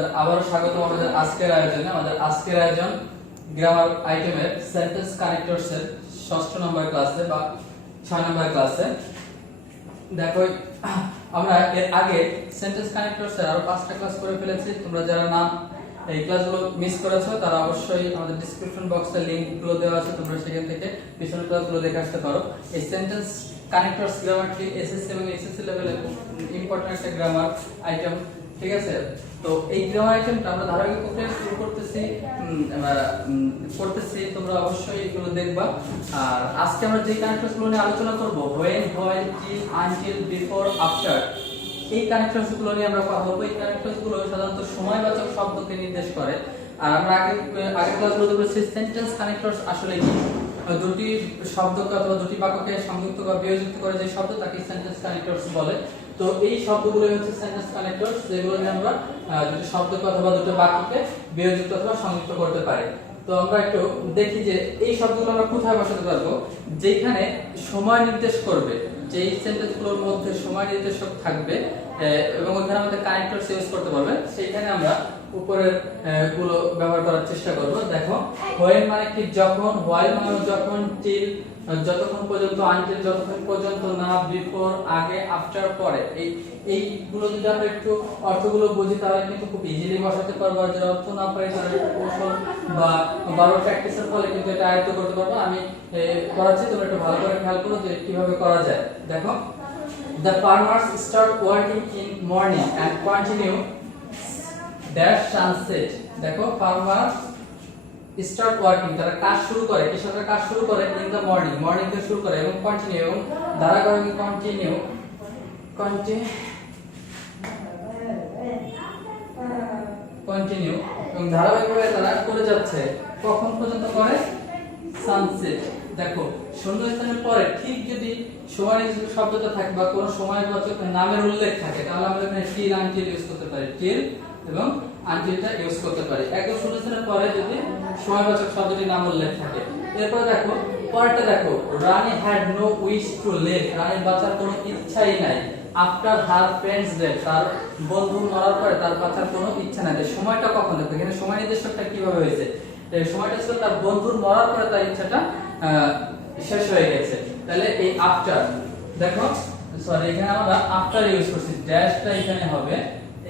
তোমাদের আবারও স্বাগত আমাদের আজকের আয়োজনে। আমাদের আজকের আয়োজন গ্রামার আইটেমের সেন্টেন্স কানেক্টরস এর 6ষ্ঠ নম্বর ক্লাসে বা 6 নম্বর ক্লাসে। দেখো আমরা এর আগে সেন্টেন্স কানেক্টরস এর আরো 5টা ক্লাস করে ফেলেছি। তোমরা যারা নাম এই ক্লাসগুলো মিস করেছো তারা অবশ্যই আমাদের ডেসক্রিপশন বক্সে লিংকগুলো দেওয়া আছে, তোমরা সেখান থেকে পিছনের ক্লাসগুলো দেখে আসতে পারো। এই সেন্টেন্স কানেক্টরস গ্রামারটি এসএসসি এবং এইচএসসি লেভেলে ইম্পর্টেন্ট একটা গ্রামার আইটেম, ঠিক আছে? তো এই গ্রামার আইটেমটা আমরা ধারাবাহিক প্রক্রিয়ায় শুরু করতেছি, তোমরা অবশ্যই এগুলো দেখবা। আর আজকে আমরা যে কানেক্টরসগুলো নিয়ে আলোচনা করব, when, while, till, until, before, after, এই কানেক্টরসগুলো নিয়ে আমরা কথা বলবো। এই কানেক্টরসগুলো সাধারণত সময়বাচক শব্দকে নির্দেশ করে। আর আমরা আগের ক্লাসগুলোতে বলেছি সেন্টেন্স কানেক্টরস আসলে কি, দুটি শব্দকে অথবা দুটি বাক্যকে সংযুক্ত বা বিয়োজিত করে যে শব্দ তাকে সেন্টেন্স কানেক্টরস বলে। তো এই শব্দগুলো হচ্ছে সেন্টেন্স কানেক্টরস, যেগুলো নিয়ে আমরা দুটি শব্দকে অথবা দুটি বাক্যকে বিয়োজিত অথবা সংযুক্ত করতে পারি। তো আমরা একটু দেখি যে এই শব্দগুলো আমরা কোথায় বসাতে পারবো, যেখানে সময় নির্দেশ করবে, যেই সেন্টেন্সগুলোর মধ্যে সময় নির্দেশক থাকবে এবং ওখানে আমাদের কানেক্টরস ইউজ করতে পারবে, সেইখানে আমরা উপরের গুলো ব্যবহার করার চেষ্টা করব। দেখো when মানে কি যখন, while মানে যখন, till যতক্ষণ পর্যন্ত, until যতক্ষণ পর্যন্ত না, before আগে, after পরে। এইগুলো যদি আমরা একটু অর্থগুলো বুঝি তাহলে কিন্তু খুব ইজিলি বসাতে পারবো। আর যারা অর্থ না পারে তারা একটু কৌশল বা বারো প্র্যাকটিসের ফলে কিন্তু এটা আয়ত্ত করতে পারবো। আমি করাচ্ছি, তোমরা একটু ভালো করে খেয়াল করো যে কিভাবে করা যায়। দেখো the farmers start working in morning and continue dash sunset। দেখো ফার্মার স্টার্ট ওয়ার্কিং, তারা কাজ শুরু করে, কৃষকরা কাজ শুরু করে ইন দ্য মর্নিং, মর্নিং থেকে শুরু করে এবং কন্টিনিউ এবং ধারাবাহিক কন্টিনিউ এবং ধারাবাহিকভাবে তারা করে যাচ্ছে। কখন পর্যন্ত করে? সানসেট। দেখো শূন্যস্থানের পরে ঠিক যদি সময় নির্দিষ্ট শব্দটা থাকে বা কোনো সময়বাচক নামের উল্লেখ থাকে তাহলে আমরা এখানে টিল, আনটিল ইউজ করতে পারি, টিল এবং আনটিলটা ইউজ করতে পারি। একদম শূন্যস্থানের পরে যদি সময়বাচক শব্দটি নাম উল্লেখ থাকে। এরপর দেখো পরেরটা, দেখো Rani had no wish to live, রানীর বাঁচার কোনো ইচ্ছাই নাই। আফটার হার ফ্রেন্ডস ডেথ, তার বন্ধু মরার পরে তার বাঁচার কোনো ইচ্ছা নাই। সময়টা কখন? দেখো এখানে সময় নির্দেশকটা কিভাবে হয়েছে, সময়টা ছিল তার বন্ধুর মরার পরে তার ইচ্ছাটা শেষ হয়ে গেছে। তাহলে এই আফটার, দেখো সরি এখানে আমরা আফটার ইউজ করছি, ড্যাশটা এখানে হবে,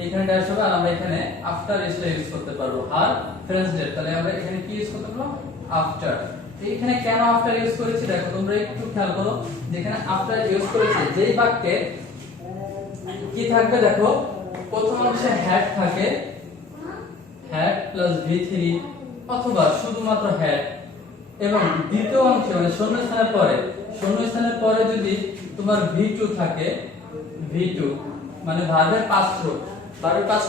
এইখানে ড্যাশ হবে আর আমরা এখানে আফটার ইসটা ইউজ করতে পারবো। আর ফ্রেন্ডস ডেট, তাহলে আমরা এখানে কি ইউজ করতে পারবো? আফটার। এইখানে কেন আফটার ইউজ করেছি দেখো তোমরা একটু খেয়াল করো, যেখানে আফটার ইউজ করেছি যেই বাক্যে কি থাকবে, দেখো প্রথম অংশে হ্যাড থাকে, হ্যাড প্লাস V3 অথবা শুধুমাত্র হ্যাড, এবং দ্বিতীয় অংশে মানে শূন্যস্থানের পরে যদি তোমার V2 থাকে, V2 মানে ভার্বের পাস্ট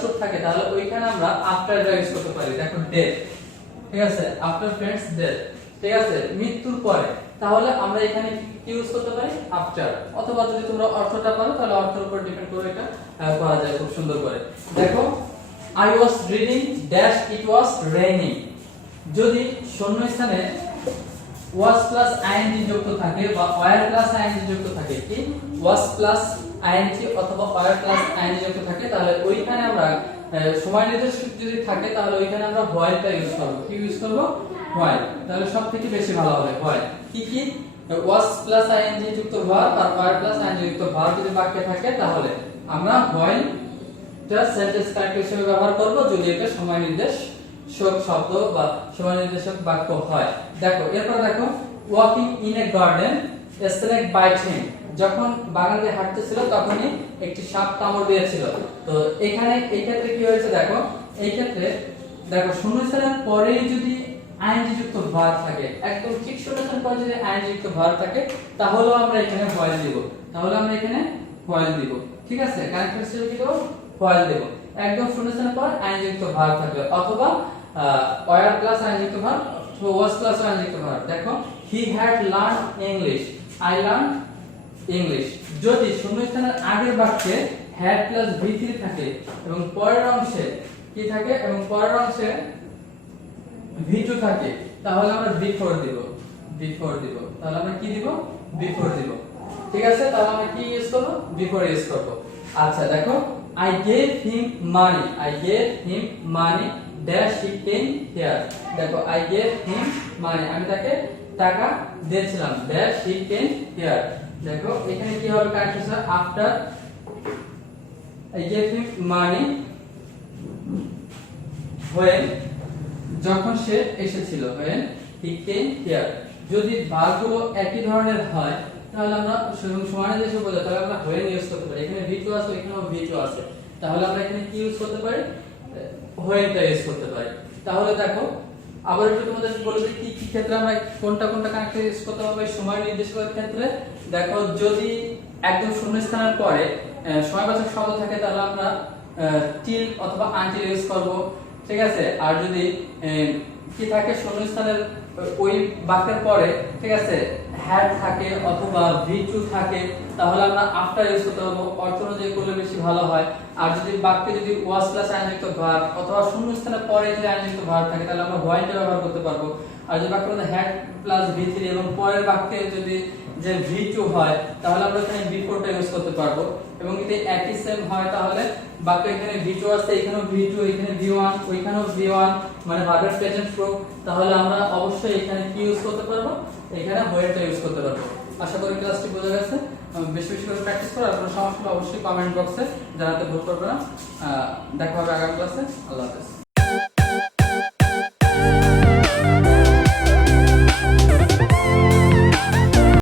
রূপ থাকে, তাহলে ওইখানে আমরা আফটার ইউজ করতে পারি। দেখো ডেথ, ঠিক আছে, আফটার ফ্রেন্ডস ডেথ, ঠিক আছে, মৃত্যুর পরে, তাহলে আমরা এখানে কি ইউজ করতে পারি? আফটার। অথবা যদি তোমরা অর্থটা পারো তাহলে অর্থের উপর ডিপেন্ড করে এটা করা যায় খুব সুন্দর করে। দেখো I was reading dash it was raining, যদি শূন্যস্থানে was plus ing যুক্ত থাকে বা were plus ing যুক্ত থাকে, কি was plus ing অথবা were plus ing যুক্ত থাকে, তাহলে ওইখানে আমরা সময় নির্দেশক যদি থাকে তাহলে ওইখানে আমরা whileটা ইউজ করব। কি ইউজ করব? while। তাহলে সবথেকে বেশি ভালো হবে while। কি was plus ing যুক্ত verb R were plus ing যুক্ত verb যদি বাক্যে থাকে তাহলে আমরা while টা সেন্টেন্স কানেক্টর হিসেবে ব্যবহার করব যদি এটা সময় নির্দেশক শব্দ বা সময় নির্দেশক বাক্য হয়। দেখো এরপর দেখো walking in a garden a snake bite him, যখন বাগান দিয়ে হাঁটতেছিল তখনই একটি সাপ কামড় দিয়েছিল। তো এখানে এই ক্ষেত্রে কি হয়েছে, দেখো এই ক্ষেত্রে দেখো শূন্যস্থানের পরে যদি আইএনজি যুক্ত ভার্ব থাকে, একদম ঠিক শূন্যস্থানের পরে যদি আইএনজি যুক্ত ভার্ব থাকে তাহলেও আমরা এখানে ভয়েল দিব, ঠিক আছে, কানেক্টর হিসেবে কি দেব? ভয়েল দেব। একদম শূন্যস্থানের পর আইএনজি যুক্ত ভার্ব থাকবে অথবা ওয়ার প্লাস আইএনজি যুক্ত ভার্ব, ওয়াজ প্লাস আইএনজি যুক্ত ভার্ব। দেখো he had learn English, I learn English, যদি শূন্যস্থানের আগের বাক্যে হ্যাড প্লাস V3 থাকে এবং পরের অংশে কি থাকে এবং পরের অংশে V2 থাকে তাহলে আমরা before দিব, তাহলে আমরা কি দিব? before দিব, ঠিক আছে, তাহলে আমরা কি ইউজ করব? before ইউজ করব। আচ্ছা দেখো I gave him money. I gave him money. Dash he came here. দেখো I gave him money, আমি তাকে টাকা দিয়েছিলাম। Dash he came here. দেখো এখানে কি হবে correct after I gave him money when, যখন সে এসেছিল, when he came here। যদি ভার্বগুলো একই ধরনের হয় তাহলে আমরা সমানে যে সব বলে তাহলে আমরা when ইউজ করতে পারি। এখানে V2 আছে, এখানেও V2 আছে, তাহলে আমরা এখানে কি ইউজ করতে পারি, when টা ইউজ করতে পারি। তাহলে দেখো আবার একটু তোমাদের বলে দিই কি কি ক্ষেত্রে আমরা কোনটা কোনটা কানেক্ট ইউজ করতে হবে সময় নির্দেশ করার ক্ষেত্রে। দেখো যদি একদম শূন্যস্থানের পরে সময়বাচক শব্দ থাকে তাহলে আমরা টিল অথবা আনটিল ইউজ করব, ঠিক আছে। আর যদি কি থাকে শূন্যস্থানের ওই বাক্যের পরে, ঠিক আছে, হ্যাড থাকে অথবা V2 থাকে তাহলে আমরা আফটার ইউজ করতে পারবো, অর্থ অনুযায়ী করলে বেশি ভালো হয়। আর যদি বাক্যে যদি ওয়াজ প্লাস আইনযুক্ত ভার্ব অথবা শূন্যস্থানের পরে যদি আইনযুক্ত ভার্ব থাকে তাহলে আমরা হোয়াইল টা ব্যবহার করতে পারবো। আর যদি বাক্যের মধ্যে হ্যাড প্লাস V3 এবং পরের বাক্যে যদি যে V2 হয় তাহলে আমরা এখানে V4 টা ইউজ করতে পারবো। এবং যদি একই সেম হয় তাহলে বাক্যে এখানে V2 আছে, এখানেও V2, এখানে V1, ওইখানেও V1, মানে ভার্বের প্রেজেন্ট ফর্ম, তাহলে আমরা অবশ্যই এখানে কি ইউজ করতে পারবো, এখানে হোয়াইল টা ইউজ করতে পারবো। আশা করি ক্লাসটি বোঝা গেছে। বেশি বেশি করে প্র্যাকটিস করো, আর কোনো সমস্যা হলে অবশ্যই কমেন্ট বক্সে জানাতে ভুল করবে না। দেখা হবে আগামী ক্লাসে। আল্লাহ হাফেজ।